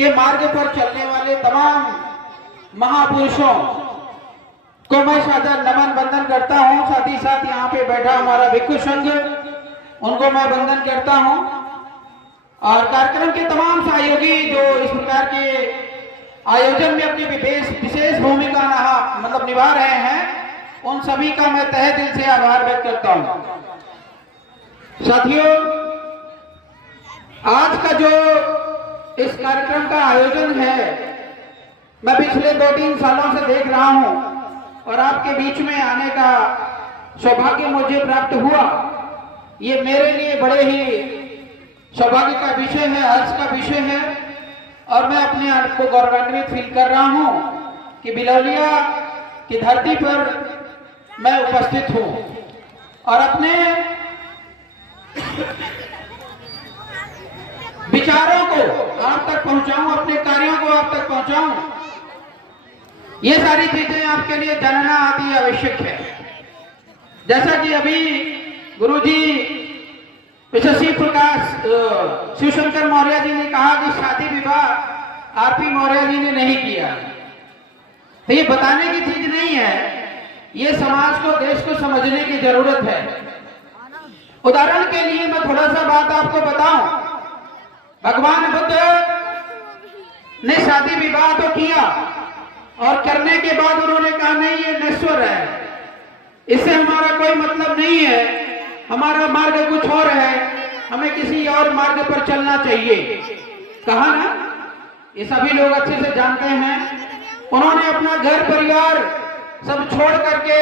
के मार्ग पर चलने वाले तमाम महापुरुषों को मैं सादर नमन वंदन करता हूं। साथ ही साथ यहाँ पे बैठा हमारा भिक्षु संघ, उनको मैं वंदन करता हूं। और कार्यक्रम के तमाम सहयोगी जो इस प्रकार के आयोजन में अपनी विशेष भूमिका निभा रहे हैं, उन सभी का मैं तहे दिल से आभार व्यक्त करता हूं। साथियों, आज का जो इस कार्यक्रम का आयोजन है, मैं पिछले 2-3 सालों से देख रहा हूं और आपके बीच में आने का सौभाग्य मुझे प्राप्त हुआ। ये मेरे लिए बड़े ही सौभाग्य का विषय है, हर्ष का विषय है और मैं अपने आप को गौरवान्वित फील कर रहा हूं कि बिलौलिया की धरती पर मैं उपस्थित हूं और अपने विचारों को आप तक पहुंचाऊं, अपने कार्यों को आप तक पहुंचाऊं। ये सारी चीजें आपके लिए जानना आदि आवश्यक है। जैसा कि अभी गुरुजी यशस्वी प्रकाश शिवशंकर मौर्य जी ने कहा कि शादी विवाह आरपी मौर्य जी ने नहीं किया, तो ये बताने की चीज नहीं है, ये समाज को, देश को समझने की जरूरत है। उदाहरण के लिए मैं थोड़ा सा बात आपको बताऊं। भगवान बुद्ध ने शादी विवाह तो किया और करने के बाद उन्होंने कहा नहीं, ये नश्वर है, इससे हमारा कोई मतलब नहीं है, हमारा मार्ग कुछ और है, हमें किसी और मार्ग पर चलना चाहिए। कहा ना, ये सभी लोग अच्छे से जानते हैं। उन्होंने अपना घर परिवार सब छोड़ करके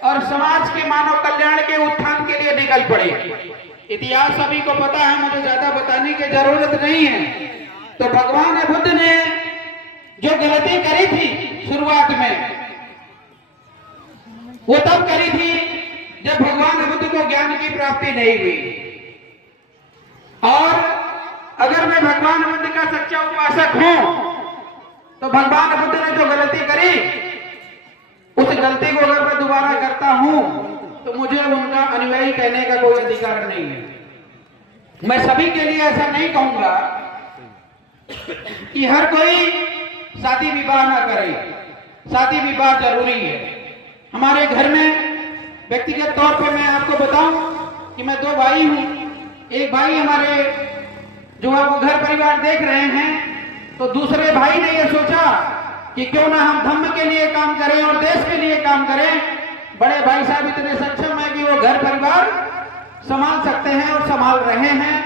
और समाज के मानव कल्याण के उत्थान के लिए निकल पड़े। इतिहास सभी को पता है, मुझे ज्यादा बताने की जरूरत नहीं है। तो भगवान बुद्ध ने जो गलती करी थी शुरुआत में, वो तब करी थी जब भगवान बुद्ध को ज्ञान की प्राप्ति नहीं हुई। और अगर मैं भगवान बुद्ध का सच्चा उपासक हूं तो भगवान बुद्ध ने जो गलती करी, उस गलती को अगर मैं दोबारा करता हूं तो मुझे उनका अनुयायी कहने का कोई अधिकार नहीं है। मैं सभी के लिए ऐसा नहीं कहूंगा कि हर कोई शादी विवाह ना करे। शादी विवाह जरूरी है। हमारे घर में व्यक्तिगत तौर पर मैं आपको बताऊं कि मैं 2 भाई हूं। एक भाई हमारे जो है वो घर परिवार देख रहे हैं, तो दूसरे भाई ने ये सोचा कि क्यों ना हम धर्म के लिए काम करें और देश के लिए काम करें। बड़े भाई साहब इतने सक्षम है कि वो घर परिवार संभाल सकते हैं और संभाल रहे हैं,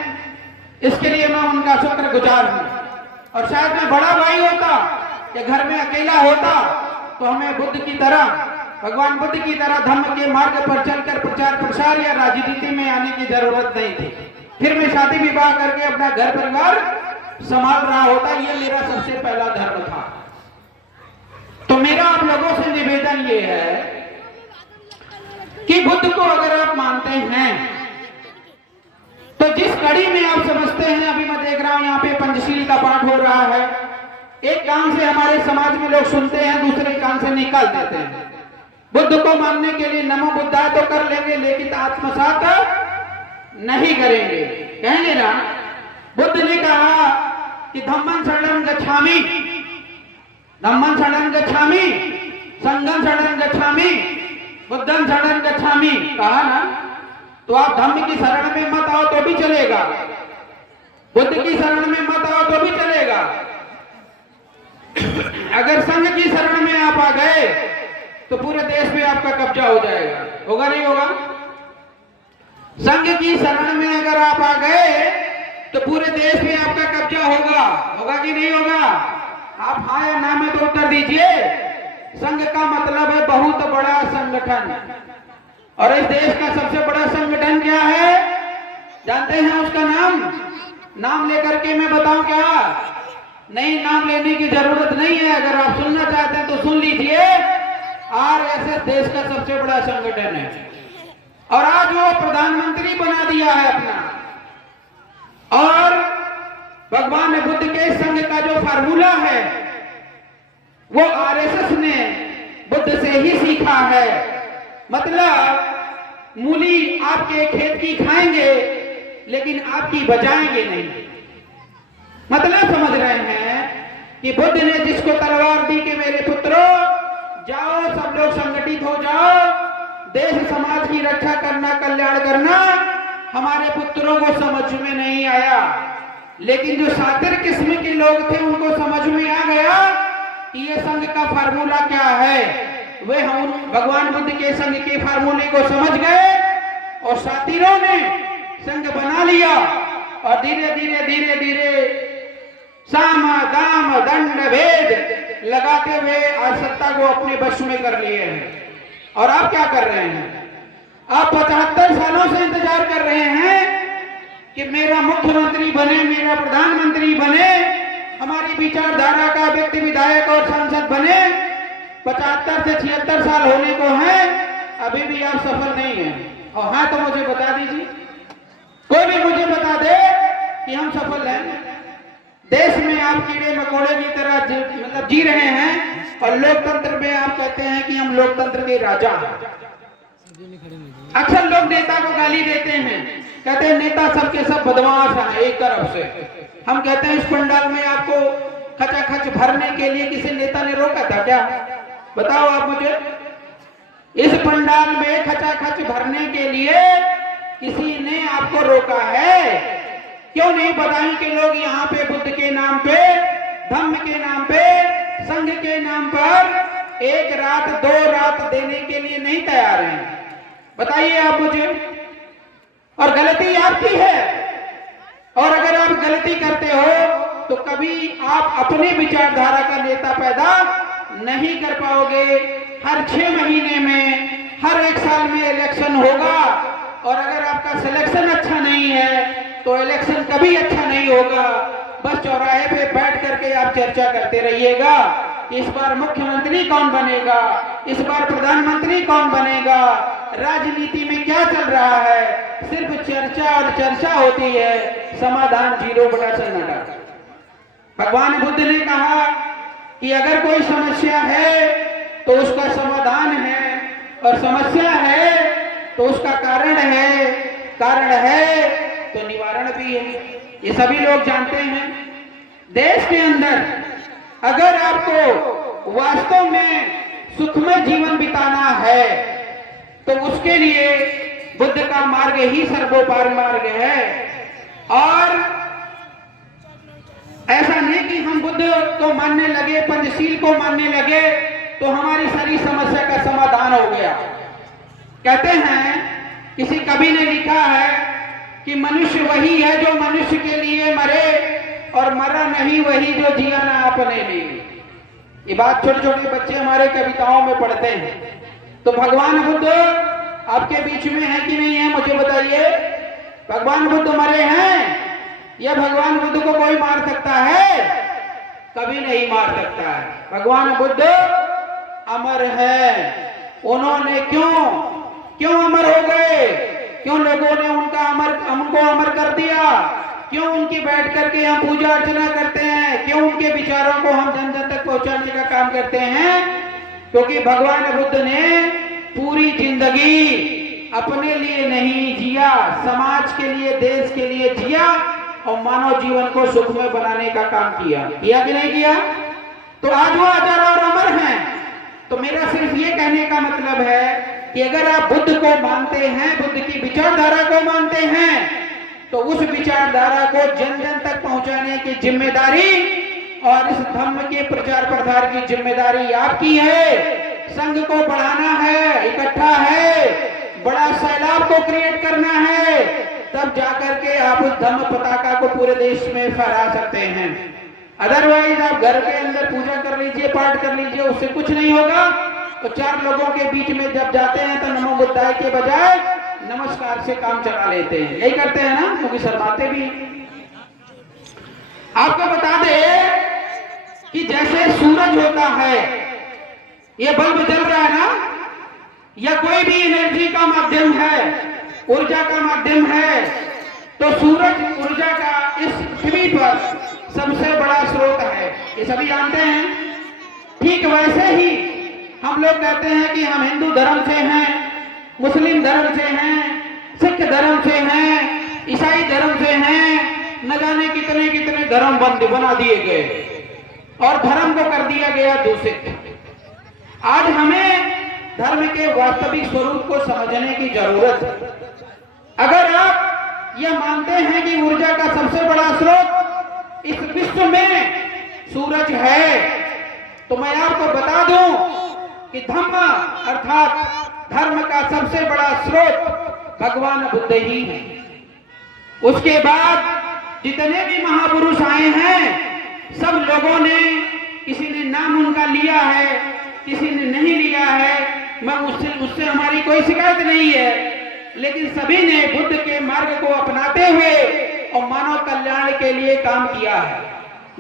इसके लिए मैं उनका शुक्रगुजार हूं। और शायद मैं बड़ा भाई होता या घर में अकेला होता तो हमें बुद्ध की तरह, भगवान बुद्ध की तरह धर्म के मार्ग पर चलकर प्रचार प्रसार या राजनीति में आने की जरूरत नहीं थी। फिर मैं शादी विवाह करके अपना घर परिवार संभाल रहा होता। ये मेरा सबसे पहला धर्म था। तो मेरा आप लोगों से निवेदन ये है कि बुद्ध को अगर आप मानते हैं तो जिस कड़ी में आप समझते हैं, अभी मैं देख रहा हूं यहाँ पे पंचशील का पाठ हो रहा है, एक कान से हमारे समाज में लोग सुनते हैं, दूसरे कान से निकाल देते हैं। बुद्ध को मानने के लिए नमो बुद्धाय तो कर लेंगे, लेकिन आत्मसात नहीं करेंगे। कहेंगे ना, बुद्ध ने कहा कि धम्मं शरणं गच्छामि, धम्मं शरणं गच्छामि, संघं शरणं गच्छामि, बुद्धं शरणं गच्छामि। कहा ना, तो आप धम्म की शरण में मत आओ तो भी चलेगा, बुद्ध की शरण में मत आओ तो भी चलेगा। अगर संघ की शरण में आप आ गए तो पूरे देश में आपका कब्जा हो जाएगा। होगा नहीं होगा? संघ की शरण में अगर आप आ गए तो पूरे देश में आपका कब्जा होगा। होगा कि नहीं होगा? आप हाँ या ना में तो उत्तर दीजिए। संघ का मतलब है बहुत बड़ा संगठन, और इस देश का सबसे बड़ा संगठन क्या है जानते हैं? उसका नाम लेकर के मैं बताऊं क्या? नहीं, नाम लेने की जरूरत नहीं है। अगर आप सुनना चाहते हैं तो सुन लीजिए। आरएसएस देश का सबसे बड़ा संगठन है और आज वो प्रधानमंत्री बना दिया है अपना। और भगवान बुद्ध के संघ का जो फार्मूला है वो आरएसएस ने बुद्ध से ही सीखा है। मतलब मूली आपके खेत की खाएंगे लेकिन आपकी बचाएंगे नहीं। मतलब समझ रहे हैं? कि बुद्ध ने जिसको तलवार दी कि मेरे पुत्रों जाओ सब लोग संगठित हो जाओ, देश समाज की रक्षा करना, कल्याण करना, हमारे पुत्रों को समझ में नहीं आया। लेकिन जो सातिर किस्म के लोग थे उनको समझ में आ गया कि ये संघ का फार्मूला क्या है। वे हम भगवान बुद्ध के संघ के फार्मूले को समझ गए और सातिरों ने संघ बना लिया और धीरे धीरे धीरे धीरे साम दाम दंड भेद लगाते हुए आज सत्ता को अपने वश में कर लिए हैं। और आप क्या कर रहे हैं? आप 75 सालों से इंतजार कर रहे हैं कि मेरा मुख्यमंत्री बने, मेरा प्रधानमंत्री बने, हमारी विचारधारा का व्यक्ति विधायक और सांसद बने। 75 से 76 साल होने को हैं, अभी भी आप सफल नहीं हैं। और हाँ तो मुझे बता दीजिए, कोई भी मुझे बता दे कि हम सफल हैं। देश में आप कीड़े मकोड़े की तरह मतलब जी रहे हैं और लोकतंत्र में आप कहते हैं कि हम लोकतंत्र के राजा हैं। अक्सर लोग नेता को गाली देते हैं, कहते हैं नेता सबके सब बदमाश हैं। एक तरफ से हम कहते हैं इस पंडाल में आपको खचाखच भरने के लिए किसी नेता ने रोका था क्या? बताओ आप मुझे। इस पंडाल में खचाखच भरने के लिए किसी ने आपको रोका है? क्यों नहीं बताएं कि लोग यहाँ पे बुद्ध के नाम पे, धम्म के नाम पे, संघ के नाम पर 1 रात 2 रात देने के लिए नहीं तैयार हैं? बताइए आप मुझे। और गलती आपकी है, और अगर आप गलती करते हो तो कभी आप अपनी विचारधारा का नेता पैदा नहीं कर पाओगे। हर 6 महीने में, हर 1 साल में इलेक्शन होगा और अगर आपका सिलेक्शन अच्छा नहीं है तो इलेक्शन कभी अच्छा नहीं होगा। बस चौराहे पे बैठ करके आप चर्चा करते रहिएगा, इस बार मुख्यमंत्री कौन बनेगा, इस बार प्रधानमंत्री कौन बनेगा, राजनीति में क्या चल रहा है। सिर्फ चर्चा और चर्चा होती है, समाधान 0/सन्नाटा। भगवान बुद्ध ने कहा कि अगर कोई समस्या है तो उसका समाधान है, और समस्या है तो उसका कारण है, कारण है तो निवारण भी है। ये सभी लोग जानते हैं। देश के अंदर अगर आपको वास्तव में सुखमय जीवन बिताना है तो उसके लिए बुद्ध का मार्ग ही सर्वोपरि मार्ग है। और ऐसा नहीं कि हम बुद्ध को मानने लगे, पंचशील को मानने लगे तो हमारी सारी समस्या का समाधान हो गया। कहते हैं, किसी कवि ने लिखा है कि मनुष्य वही है जो मनुष्य के लिए मरे, और मरा नहीं वही जो जिया ना अपने लिए। ये बात छोटे छोटे बच्चे हमारे कविताओं में पढ़ते हैं। तो भगवान बुद्ध आपके बीच में है कि नहीं है, मुझे बताइए। भगवान बुद्ध मरे हैं या भगवान बुद्ध को कोई मार सकता है? कभी नहीं मार सकता है। भगवान बुद्ध अमर है। उन्होंने क्यों अमर हो गए? क्यों लोगों ने उनको अमर कर दिया? क्यों उनकी बैठ करके हम पूजा अर्चना करते हैं? क्यों उनके विचारों को हम जन जन तक पहुंचाने का काम करते हैं? क्योंकि भगवान बुद्ध ने पूरी जिंदगी अपने लिए नहीं जिया, समाज के लिए, देश के लिए जिया और मानव जीवन को सुखमय बनाने का काम किया कि नहीं किया? तो आज वो अजर और अमर हैं। तो मेरा सिर्फ ये कहने का मतलब है कि अगर आप बुद्ध को मानते हैं, बुद्ध की विचारधारा को मानते हैं, तो उस विचारधारा को जन जन तक पहुंचाने की जिम्मेदारी और इस धम्म के प्रचार प्रसार की जिम्मेदारी आपकी है। संघ को बढ़ाना है, इकट्ठा है, बड़ा सैलाब को क्रिएट करना है, तब जाकर के आप उस धम्म पताका को पूरे देश में फहरा सकते हैं। अदरवाइज आप घर के अंदर पूजा कर लीजिए, पाठ कर लीजिए, उससे कुछ नहीं होगा। तो 4 लोगों के बीच में जब जाते हैं तो नमो बुद्धाय के बजाय नमस्कार से काम चला लेते हैं। यही करते हैं ना, क्योंकि शर्माते भी। आपको बता दे कि जैसे सूरज होता है, ये बल्ब जल रहा है ना, या कोई भी एनर्जी का माध्यम है, ऊर्जा का माध्यम है, तो सूरज ऊर्जा का इस पृथ्वी पर सबसे बड़ा स्रोत है। ये सभी जानते हैं। ठीक वैसे ही हम लोग कहते हैं कि हम हिंदू धर्म से हैं, मुस्लिम धर्म से हैं, सिख धर्म से हैं, ईसाई धर्म से हैं, न जाने कितने कितने धर्म बना दिए गए। और धर्म को कर दिया गया दूषित। आज हमें धर्म के वास्तविक स्वरूप को समझने की जरूरत है। अगर आप यह मानते हैं कि ऊर्जा का सबसे बड़ा स्रोत इस विश्व में सूरज है, तो मैं आपको बता दूं कि धम्म अर्थात धर्म का सबसे बड़ा स्रोत भगवान बुद्ध ही है। उसके बाद जितने भी महापुरुष आए हैं, सब लोगों ने, किसी ने नाम उनका लिया है, किसी ने नहीं लिया है, मैं उससे हमारी कोई शिकायत नहीं है, लेकिन सभी ने बुद्ध के मार्ग को अपनाते हुए और मानव कल्याण के लिए काम किया है।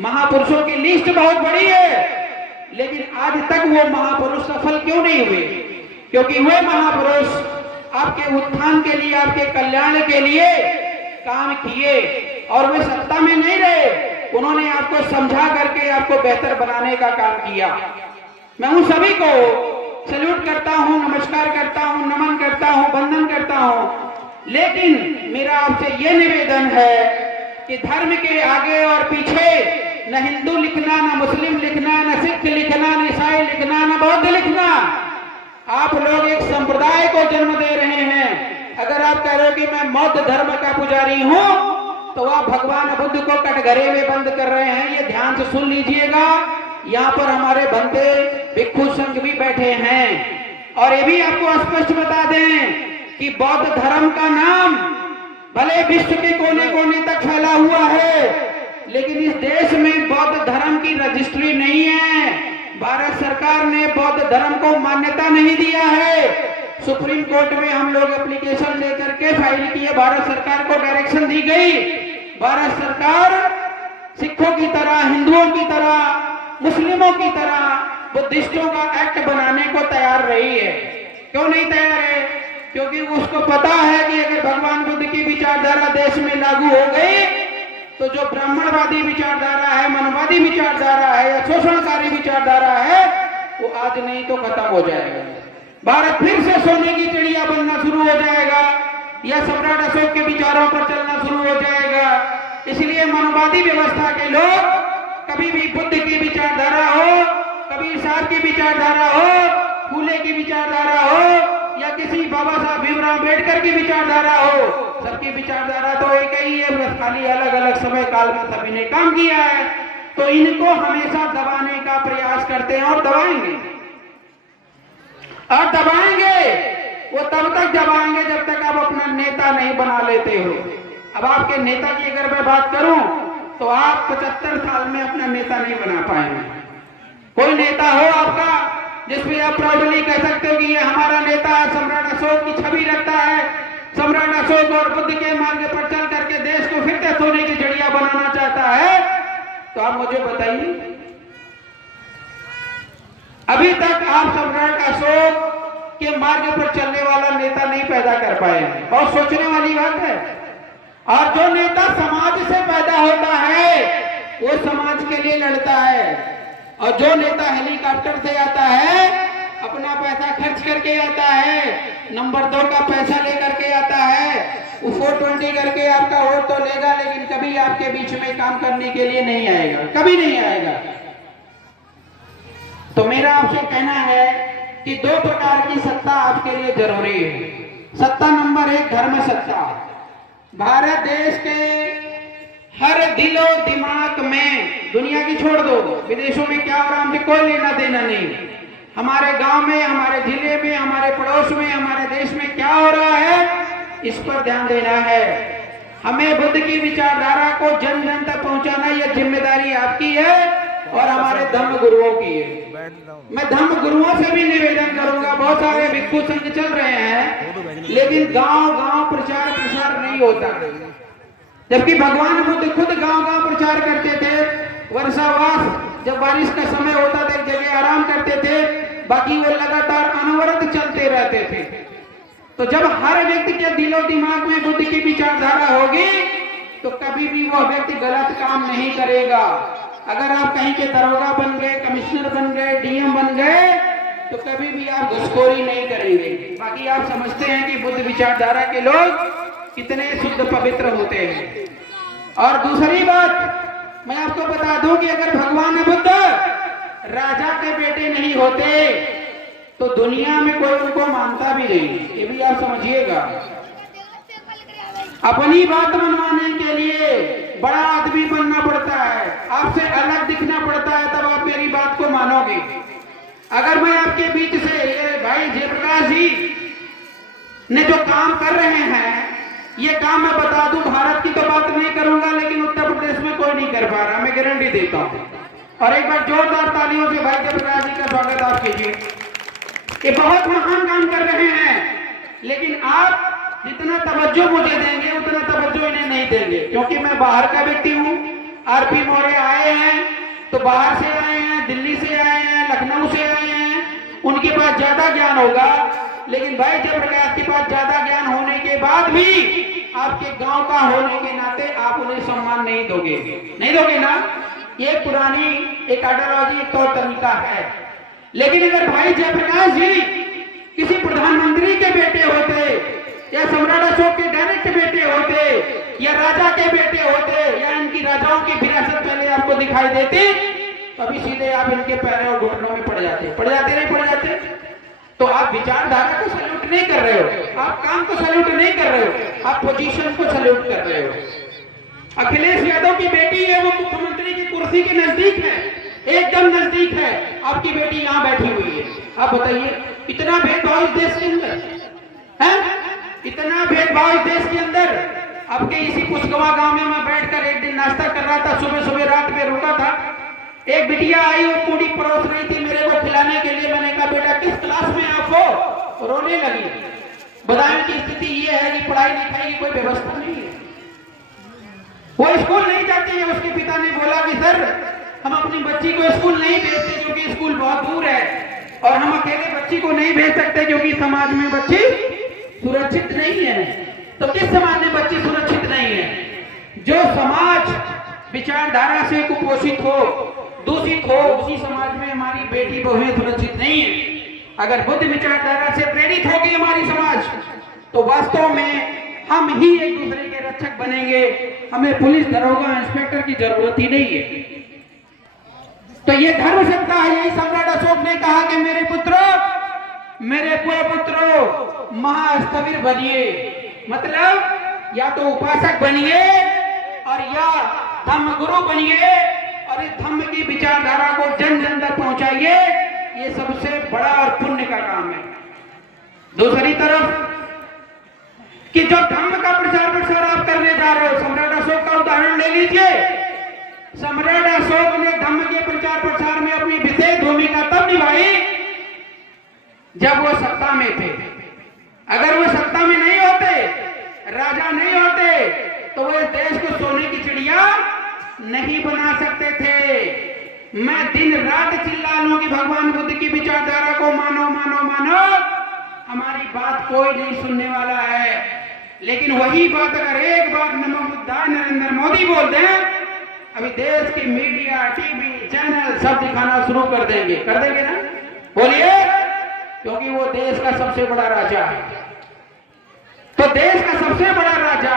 महापुरुषों की लिस्ट बहुत बड़ी है, लेकिन आज तक वो महापुरुष सफल क्यों नहीं हुए? क्योंकि वे महापुरुष आपके उत्थान के लिए, आपके कल्याण के लिए काम किए और वे सत्ता में नहीं रहे, उन्होंने आपको समझा करके आपको बेहतर बनाने का काम किया। मैं उन सभी को सैल्यूट करता हूं, नमस्कार करता हूं, नमन करता हूं, वंदन करता हूं, लेकिन मेरा आपसे यह निवेदन है कि धर्म के आगे और पीछे न हिंदू लिखना, न मुस्लिम लिखना, न सिख लिखना, न ईसाई लिखना, न बौद्ध लिखना। आप लोग एक संप्रदाय को जन्म दे रहे हैं। अगर आप कह रहे हो कि मैं बौद्ध धर्म का पुजारी हूं, तो आप भगवान बुद्ध को कटघरे में बंद कर रहे हैं। ये ध्यान से सुन लीजिएगा। यहाँ पर हमारे बंदे भिक्षु संघ भी बैठे हैं, और ये भी आपको स्पष्ट बता दें कि बौद्ध धर्म का नाम भले विश्व के कोने कोने तक फैला हुआ है, लेकिन इस देश में बौद्ध धर्म की रजिस्ट्री नहीं है। भारत सरकार ने बौद्ध धर्म को मान्यता नहीं दिया है। सुप्रीम कोर्ट में हम लोग एप्लीकेशन लेकर के फाइल किए, भारत सरकार को डायरेक्शन दी गई। भारत सरकार सिखों की तरह, हिंदुओं की तरह, मुस्लिमों की तरह बुद्धिस्टों का एक्ट बनाने को तैयार रही है। क्यों नहीं तैयार है? क्योंकि उसको पता है कि अगर भगवान बुद्ध की विचारधारा देश में लागू हो गई, तो जो ब्राह्मणवादी विचारधारा है, मनवादी विचारधारा है या शोषणकारी विचारधारा है, वो आज नहीं तो खत्म हो जाएगा। भारत फिर से सोने की चिड़िया बनना शुरू हो जाएगा या सम्राट अशोक के विचारों पर चलना शुरू हो जाएगा। इसलिए मनवादी व्यवस्था के लोग कभी भी बुद्ध की विचारधारा हो, कबीर साहब की विचारधारा हो, फूले की विचारधारा हो या किसी बाबा साहब भीमराव अम्बेडकर की विचारधारा हो, सबकी विचारधारा तो एक ही है, बस खाली अलग अलग समय काल में सभी ने काम किया है। तो इनको हमेशा दबाने का प्रयास करते हैं और दबाएंगे, और दबाएंगे। वो तब तक दबाएंगे जब तक आप अपना नेता नहीं बना लेते हो। अब आपके नेता की अगर मैं बात करूं, तो आप 75 साल में अपना नेता नहीं बना पाएंगे। कोई नेता हो आपका जिसमें आप प्राउडली कह सकते हो कि ये हमारा नेता है, सम्राट अशोक की छवि रखता है, सम्राट अशोक और बुद्ध के मार्ग पर चल करके देश को फिर से सोने की चिड़िया बनाना चाहता है, तो आप मुझे बताइए। अभी तक आप सम्राट अशोक के मार्ग पर चलने वाला नेता नहीं पैदा कर पाए। बहुत सोचने वाली बात है। और जो नेता समाज से पैदा होता है, वो समाज के लिए लड़ता है, और जो नेता हेलीकॉप्टर से आता है, अपना पैसा खर्च करके आता है, नंबर 2 का पैसा लेकर के आता है, वो 420 करके आपका वोट तो लेगा, लेकिन कभी आपके बीच में काम करने के लिए नहीं आएगा, कभी नहीं आएगा। तो मेरा आपसे कहना है कि 2 प्रकार की सत्ता आपके लिए जरूरी है। सत्ता नंबर 1 धर्म सत्ता। भारत देश के हर दिलो दिमाग में, दुनिया की छोड़ दो, विदेशों में क्या हो रहा है हमसे कोई लेना देना नहीं। हमारे गांव में, हमारे जिले में, हमारे पड़ोस में, हमारे देश में क्या हो रहा है, इस पर ध्यान देना है। हमें बुद्ध की विचारधारा को जन जन तक पहुंचाना, यह जिम्मेदारी आपकी है और हमारे धर्म गुरुओं की है। मैं धर्म गुरुओं से भी निवेदन करूंगा। बहुत सारे भिक्षु संघ चल रहे हैं, लेकिन गांव गांव प्रचार प्रसार नहीं होता, जबकि भगवान बुद्ध खुद गांव गांव प्रचार करते थे। वर्षावास, जब बारिश का समय होता था, एक जगह आराम करते थे, बाकी वो लगातार अनवरत चलते रहते थे। तो जब हर व्यक्ति के दिलो दिमाग में बुद्ध की विचारधारा होगी, तो कभी भी वह व्यक्ति गलत काम नहीं करेगा। अगर आप कहीं के दरोगा बन गए, कमिश्नर बन गए, डीएम बन गए, तो कभी भी आप घुसखोरी नहीं करेंगे। बाकी आप समझते हैं कि बुद्ध विचारधारा के लोग कितने शुद्ध पवित्र होते हैं। और दूसरी बात मैं आपको बता दूं कि अगर भगवान बुद्ध राजा के बेटे नहीं होते तो दुनिया में कोई उनको मानता भी नहीं, ये भी आप समझिएगा। अपनी बात मनवाने के लिए बड़ा आदमी बनना पड़ता है, आपसे अलग दिखना पड़ता है, तब आप मेरी बात को मानोगे। अगर मैं आपके बीच से ये भाई जयप्रकाश जी ने जो काम कर रहे हैं, ये काम मैं बता दूं, भारत की तो बात नहीं करूंगा लेकिन उत्तर प्रदेश में कोई नहीं कर पा रहा, मैं गारंटी देता हूं। और एक बार जोरदार तालियों से भाई जयप्रकाश जी का स्वागत आप कीजिए। ये बहुत महान काम कर रहे हैं, लेकिन आप जितना तवज्जो मुझे देंगे उतना तवज्जो इन्हें नहीं देंगे, क्योंकि मैं बाहर का व्यक्ति हूँ। आरपी मौर्य आए हैं तो बाहर से आए हैं, दिल्ली से आए हैं, लखनऊ से आए हैं, उनके पास ज्यादा ज्ञान होगा। लेकिन भाई जयप्रकाश के पास ज्यादा ज्ञान होने के बाद भी आपके गांव का होने के नाते आप उन्हें सम्मान नहीं दोगे, नहीं दोगे ना। ये पुरानी एक आइडियोलॉजी, एक तौर तरीका है। लेकिन अगर भाई जयप्रकाश जी किसी प्रधानमंत्री के बेटे होते या सम्राट अशोक के डायरेक्ट बेटे होते या राजा के बेटे होते या इनकी राजाओं की विरासत पहले आपको दिखाई देती, तभी सीधे आप इनके पैरों और घुटनों में पड़ जाते नहीं पड़ जाते। तो आप विचारधारा को सैल्यूट नहीं कर रहे हो, आप काम को सैल्यूट नहीं कर रहे हो, आप पोजीशन को सैल्यूट कर रहे हो। अखिलेश यादव की बेटी है, वो मुख्यमंत्री की कुर्सी के नजदीक है, एकदम नजदीक है। आपकी बेटी यहाँ बैठी हुई है। आप बताइए, इतना भेदभाव इस देश के अंदर है, इतना भेदभाव इस देश के अंदर। आपके इसी कुशगवा गांव में मैं बैठकर एक दिन नाश्ता कर रहा था, सुबह सुबह रात में रुका था, एक बिटिया आई और पूरी परोस रही थी मेरे को खिलाने के लिए। मैंने कहा बेटा किस क्लास में आप हो? रोने लगी। बताएं की स्थिति ये है कि पढ़ाई लिखाई की कोई व्यवस्था नहीं है, वो स्कूल नहीं जाती है। उसके पिता ने बोला कि सर हम अपनी बच्ची को स्कूल नहीं भेजते क्योंकि स्कूल बहुत दूर है, और हम अकेले बच्ची को नहीं भेज सकते क्योंकि समाज में बच्ची सुरक्षित नहीं है। तो किस समाज में बच्ची सुरक्षित नहीं है? जो समाज विचारधारा से कुपोषित हो, दूषित हो, उसी समाज में हमारी बेटी बहुएं सुरक्षित नहीं है। अगर बुद्ध विचारधारा से प्रेरित होगी हमारी समाज, तो वास्तव में हम ही एक दूसरे के रक्षक बनेंगे। हमें पुलिस, दरोगा, इंस्पेक्टर की जरूरत ही नहीं है। तो ये धर्म सत्ता है। यही सम्राट अशोक ने कहा कि मेरे पुत्रों, मेरे पुत्रों, महास्थविर बनिए। मतलब या तो उपासक बनिए और या धम्म गुरु बनिए और इस धम्म की विचारधारा को जन जन तक पहुंचाइए। ये सबसे बड़ा और पुण्य का काम है। दूसरी तरफ कि जो धम्म का प्रचार प्रसार आप करने जा रहे हो, सम्राट अशोक का उदाहरण ले लीजिए। सम्राट अशोक ने धम्म के प्रचार प्रसार में अपनी विशेष भूमिका तब निभाई जब वो सत्ता में थे। अगर वो सत्ता में नहीं होते, राजा नहीं होते, तो वो इस देश को सोने की चिड़िया नहीं बना सकते थे। मैं दिन रात चिल्ला लूं कि भगवान बुद्ध की विचारधारा को मानो मानो मानो, हमारी बात कोई नहीं सुनने वाला है। लेकिन वही बात अगर एक बार नमो बुद्धाय नरेंद्र मोदी बोल दें, अभी देश की मीडिया, टीवी चैनल सब दिखाना शुरू कर देंगे ना? बोलिए, क्योंकि वो देश का सबसे बड़ा राजा है। तो देश का सबसे बड़ा राजा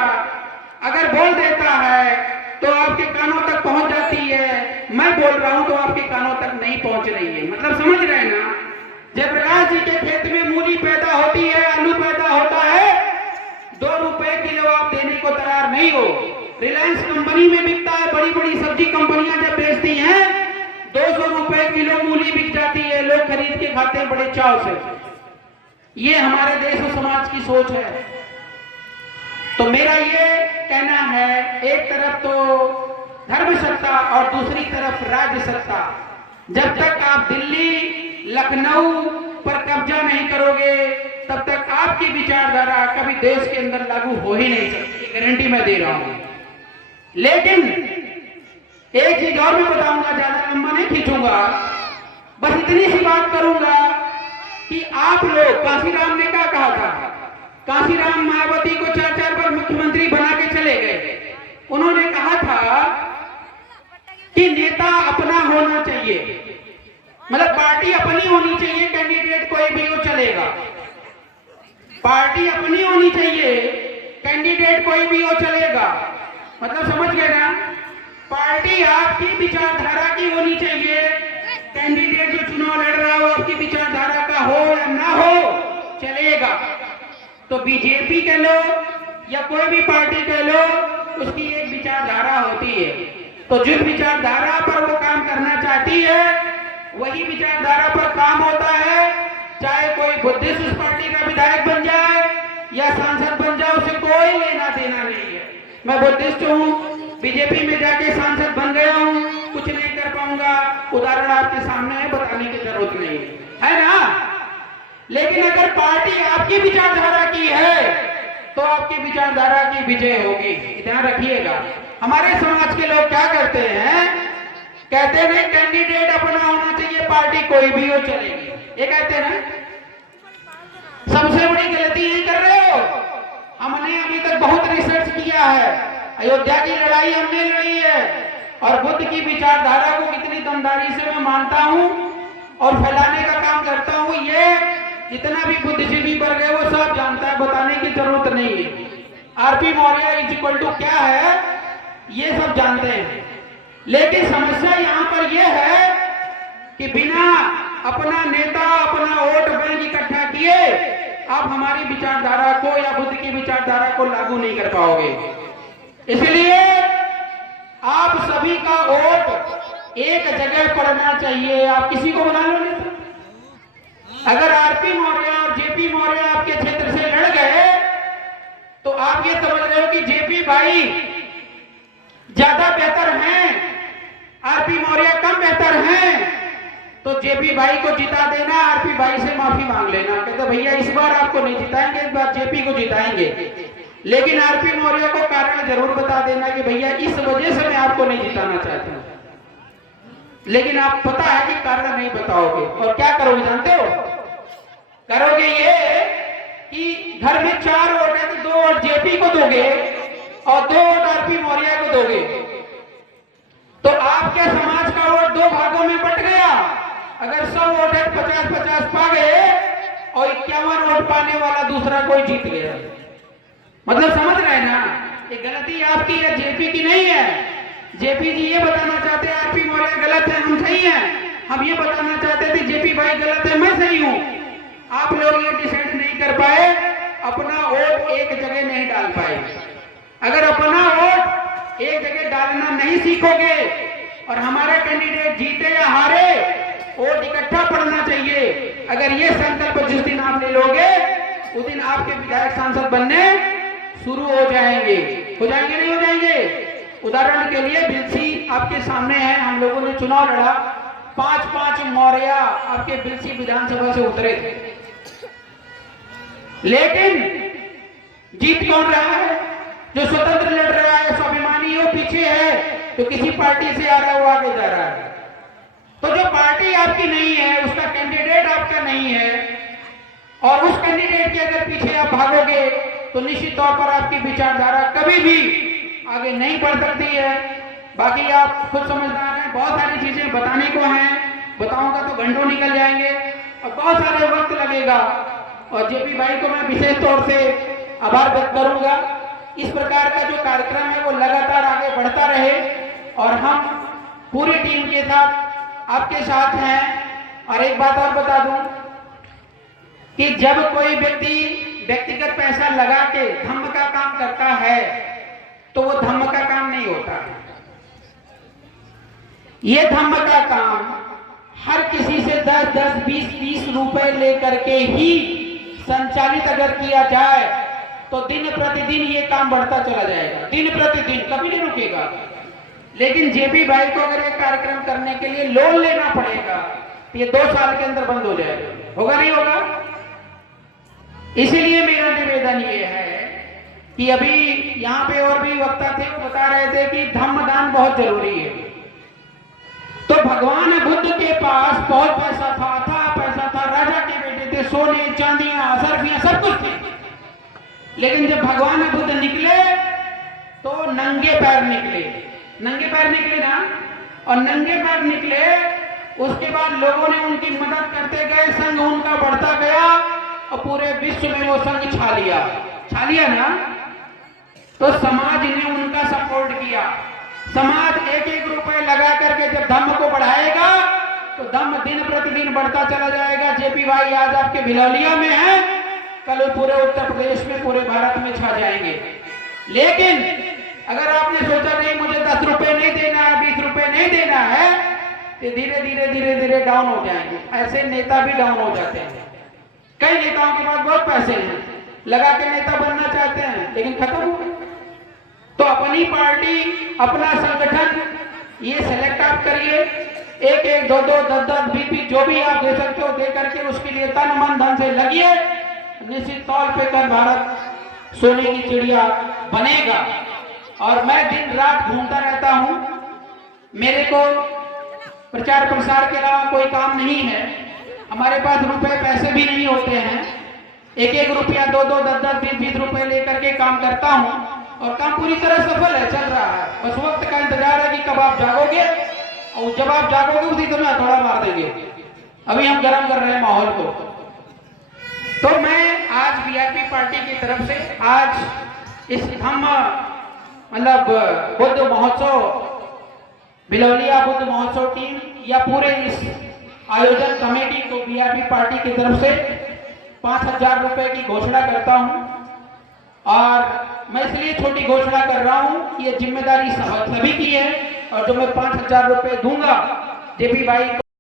अगर बोल देता है तो आपके कानों तक पहुंच जाती है। मैं बोल रहा हूं तो आपके कानों तक नहीं पहुंच रही है। मतलब समझ रहे हैं ना? जयप्रकाश जी के खेत में मूली पैदा होती है, आलू पैदा होता है, 2 रुपए किलो आप देने को तैयार नहीं हो। रिलायंस कंपनी में बिकता है, बड़ी बड़ी सब्जी कंपनियां जब बेचती हैं 200 रुपए किलो मूली बिक जाती है, लोग खरीद के खाते हैं बड़े चाव से। ये हमारे देश और समाज की सोच है। तो मेरा ये कहना है, एक तरफ तो धर्म सत्ता और दूसरी तरफ राज्य सत्ता। जब तक आप दिल्ली, लखनऊ पर कब्जा नहीं करोगे, तब तक आपकी विचारधारा कभी देश के अंदर लागू हो ही नहीं सकती, गारंटी मैं दे रहा हूं। लेकिन एक चीज और मैं बताऊंगा, ज्यादा लंबा नहीं खींचूंगा, बस इतनी सी बात करूंगा कि आप लोग, काशीराम ने क्या कहा था? काशीराम मायावती को 4-4 बार मुख्यमंत्री बना के चले गए। उन्होंने कहा था कि नेता अपना होना चाहिए, मतलब पार्टी अपनी होनी चाहिए, कैंडिडेट कोई भी हो चलेगा। पार्टी अपनी होनी चाहिए, कैंडिडेट कोई भी हो चलेगा। मतलब समझ गए ना? पार्टी आपकी विचारधारा की होनी चाहिए, कैंडिडेट रखिएगा। तो बीजेपी के लोग या कोई भी पार्टी के लोग, उसकी एक विचारधारा होती है। तो जिस विचारधारा पर वो काम करना चाहती है वही विचारधारा पर काम होता है। चाहे कोई बुद्धिस्ट उस पार्टी का विधायक बन जाए या सांसद बन जाए, उसे कोई लेना देना नहीं है। मैं बुद्धिस्ट हूँ, बीजेपी में जाके सांसद बन गया हूँ, कुछ नहीं कर पाऊंगा। उदाहरण आपके सामने है, बताने की जरूरत नहीं है ना। लेकिन अगर पार्टी आपकी विचारधारा की है तो आपकी विचारधारा की विजय होगी, ध्यान रखिएगा। हमारे समाज के लोग क्या करते हैं, कहते नहीं कैंडिडेट अपना होना चाहिए, पार्टी कोई भी हो चलेगी, ये कहते हैं। सबसे बड़ी गलती यही कर रहे हो। हमने अभी तक बहुत रिसर्च किया है, अयोध्या की लड़ाई हमने लड़ी है और बुद्ध की विचारधारा को कितनी दमदारी से मैं मानता हूं और फैलाने का काम करता हूं। ये जितना भी बुद्धिजीवी वर्ग है वो सब जानता है, बताने की जरूरत नहीं है। RP Maurya is equal to क्या है ये सब जानते हैं। लेकिन समस्या यहाँ पर यह है कि बिना अपना नेता, अपना वोट बैंक इकट्ठा किए आप हमारी विचारधारा को या बुद्ध की विचारधारा को लागू नहीं कर पाओगे। इसलिए आप सभी का वोट एक जगह पड़ना चाहिए। आप किसी को बना लो नहीं। अगर आरपी मौर्य और जेपी मौर्य आपके क्षेत्र से लड़ गए तो आप ये समझ रहे हो कि जेपी भाई ज्यादा बेहतर हैं, आरपी मौर्य कम बेहतर हैं। तो जेपी भाई को जिता देना, आरपी भाई से माफी मांग लेना, कहते भैया इस बार आपको नहीं जिताएंगे, इस बार जेपी को जिताएंगे। लेकिन आरपी मौर्य को कारण जरूर बता देना कि भैया इस वजह से मैं आपको नहीं जिताना चाहता हूं। लेकिन आप पता है कि कारण नहीं बताओगे और क्या करोगे जानते हो? करोगे ये कि घर में 4 वोट है तो 2 वोट जेपी को दोगे और 2 वोट आरपी मौर्य को दोगे। तो आपके समाज का वोट 2 भागों में बट गया। अगर 100 वोट है 50-50 पा गए और 51 वोट पाने वाला दूसरा कोई जीत गया। मतलब समझ रहे हैं ना, ये गलती आपकी है, जेपी की नहीं है। जेपी जी ये बताना चाहते हैं आरपी मौर्य गलत है, हम सही हैं। हम ये बताना चाहते थे जेपी भाई गलत है, मैं सही हूं। आप लोग ये डिसाइड नहीं कर पाए, अपना वोट एक जगह नहीं डाल पाए। अगर अपना वोट एक जगह डालना नहीं सीखोगे और हमारा कैंडिडेट जीते या हारे, वोट इकट्ठा पड़ना चाहिए। अगर ये संकल्प जिस दिन आप ले लोगे उस दिन आपके विधायक सांसद बनने शुरू हो जाएंगे। नहीं हो जाएंगे? उदाहरण के लिए बिलसी आपके सामने है, हम लोगों ने चुनाव लड़ा, 5-5 मौर्य आपके बिलसी विधानसभा से उतरे थे। लेकिन जीत कौन रहा है? जो स्वतंत्र लड़ रहा है, स्वाभिमानी, वो पीछे है। तो किसी पार्टी से आ रहा है, वो आगे जा रहा है। तो जो पार्टी आपकी नहीं है, उसका कैंडिडेट आपका नहीं है और उस कैंडिडेट के अगर पीछे आप भागोगे तो निश्चित तौर पर आपकी विचारधारा कभी भी आगे नहीं बढ़ सकती है। बाकी आप खुद समझदार हैं, बहुत सारी चीजें बताने को हैं, बताऊंगा तो घंटों निकल जाएंगे और बहुत सारे वक्त लगेगा। और जेपी भाई को मैं विशेष तौर से आभार व्यक्त करूंगा। इस प्रकार का जो कार्यक्रम है वो लगातार आगे बढ़ता रहे और हम पूरी टीम के साथ आपके साथ हैं। और एक बात और बता दूं कि जब कोई व्यक्ति व्यक्तिगत पैसा लगा के धम्म का काम करता है तो वो धम्म का काम नहीं होता। ये धम्म का काम हर किसी से 10-10, 20-20 रुपए लेकर के ही संचालित अगर किया जाए तो दिन प्रतिदिन ये काम बढ़ता चला जाएगा, दिन प्रतिदिन, कभी नहीं रुकेगा। लेकिन जेपी भाई को अगर एक कार्यक्रम करने के लिए लोन लेना पड़ेगा तो ये 2 साल के अंदर बंद हो जाएगा। होगा नहीं होगा? इसीलिए मेरा निवेदन ये है कि अभी यहाँ पे और भी वक्ता थे, वो बता रहे थे कि धम्म दान बहुत जरूरी है। तो भगवान बुद्ध के पास बहुत पैसा था, राजा के बेटे थे, सोने चांदियां असरफियां सब कुछ थे। लेकिन जब भगवान बुद्ध निकले तो नंगे पैर निकले ना, और नंगे पैर निकले। उसके बाद लोगों ने उनकी मदद करते गए, संघ उनका बढ़ता गया और पूरे विश्व में वो संघ छा लिया ना। तो समाज ने उनका सपोर्ट किया। समाज 1-1 रुपए लगा करके जब धम्म को बढ़ाएगा तो धम्म दिन प्रतिदिन बढ़ता चला जाएगा। जेपी भाई आज आपके भिलौलिया में है कल वो पूरे उत्तर प्रदेश में, पूरे भारत में छा जाएंगे। लेकिन अगर आपने सोचा नहीं मुझे 10 रुपए नहीं देना है, 20 रुपए नहीं देना है, तो धीरे धीरे धीरे धीरे डाउन हो जाएंगे। ऐसे नेता भी डाउन हो जाते हैं। कई नेताओं के पास बहुत पैसे हैं, लगा के नेता बनना चाहते हैं, लेकिन खत्म हो गए। तो अपनी पार्टी, अपना संगठन ये सेलेक्ट आप करिए। एक एक, दो दो, 10-10, 20-20 जो भी आप दे सकते हो दे करके उसके लिए तन मन धन से लगिए। निश्चित तौर पे कर भारत सोने की चिड़िया बनेगा। और मैं दिन रात घूमता रहता हूं, मेरे को प्रचार प्रसार के अलावा कोई काम नहीं है। हमारे पास रुपए पैसे भी नहीं होते हैं। एक एक रुपया, 2-2, 10-10, 20-20 रुपए लेकर के काम करता हूं और काम पूरी तरह सफल है, चल रहा है। बस वक्त का इंतजार है कि कब आप जागोगे, और जब आप जागोगे उसी समय हथौड़ा मार देंगे। अभी हम गर्म कर रहे हैं माहौल को। तो मैं आज वीआईपी पार्टी की तरफ से आज इस हम मतलब बुद्ध महोत्सव, बिलौलिया बुद्ध महोत्सव टीम या पूरे इस आयोजन कमेटी को वीआईपी पार्टी की तरफ से 5,000 रुपए की घोषणा करता हूं। और मैं इसलिए छोटी घोषणा कर रहा हूं कि ये जिम्मेदारी सभी की है। और जो मैं 5,000 रुपए दूंगा जेपी भाई